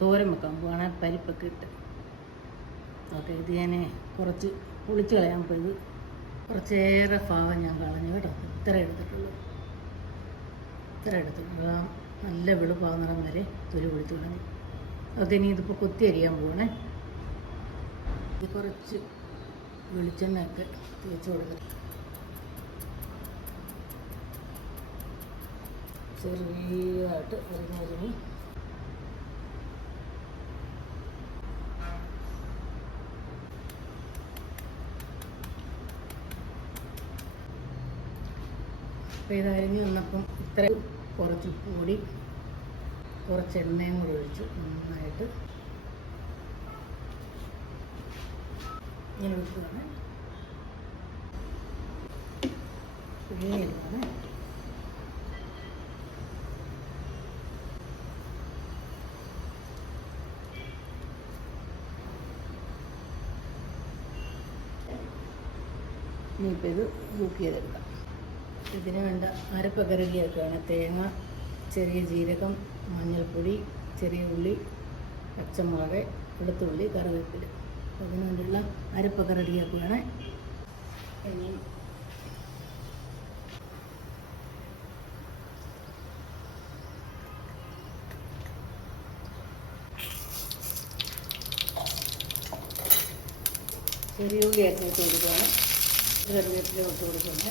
തോരൻ വെക്കാൻ പോവാണ്. പരിപ്പൊക്കെ ഇട്ട്. ഓക്കെ ഇത് ഞാൻ കുറച്ച് പൊളിച്ച് കളയാൻ പോയത്. കുറച്ചേറെ ഭാഗം ഞാൻ കളഞ്ഞു കേട്ടോ. ഇത്ര എടുത്തിട്ടുള്ളൂ. ഇത്ര എടുത്തിട്ടുള്ളൂ. നല്ല വെളുപ്പാകുന്നിടം വരെ തൊലി പൊളിച്ച് കളഞ്ഞു. ഓക്കെ ഇനി ഇതിപ്പോൾ കൊത്തി അരിയാൻ പോവാണേ. ഇത് കുറച്ച് വെളിച്ചെണ്ണയൊക്കെ തേച്ച് കൊടുക്കണം ചെറിയതായിട്ട് അരിഞ്ഞരിഞ്ഞ് അപ്പോൾ ഇത് വന്നപ്പം ഇത്ര കുറച്ച് പൊടി കുറച്ച് എണ്ണയും കൂടി ഒഴിച്ച് നന്നായിട്ട് ഇങ്ങനെ ഒഴിക്കുകയാണ് പിഴിഞ്ഞെടുക്കുകയാണ് ഇനിയിപ്പോൾ ഇത് കുക്ക് ചെയ്തെടുക്കാം ഇതിന് വേണ്ട അരപ്പൊക്കെ തേങ്ങ ചെറിയ ജീരകം മഞ്ഞൾപ്പൊടി ചെറിയ ഉള്ളി പച്ചമുളക് വെളുത്തുള്ളി കറിവേപ്പില. അതിന് വേണ്ടിയുള്ള അരപ്പൊക്കെ റെഡിയാക്കുകയാണ് ഇനി ചെറിയ ഉള്ളിയൊക്കെ ഇട്ട് കൊടുക്കുകയാണ്. കറിവേപ്പില ഇട്ട് കൊടുക്കുന്നത്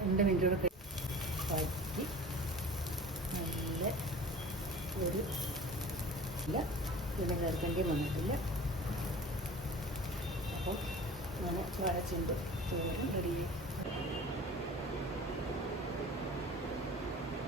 രണ്ട് മിനിറ്റ് കൂടെ വഴറ്റി നല്ല ഒരു ഇല്ല ചേർക്കേണ്ടി വന്നിട്ടില്ല. അപ്പം അങ്ങനെ ചോരച്ചിന്റെ റെഡിയായി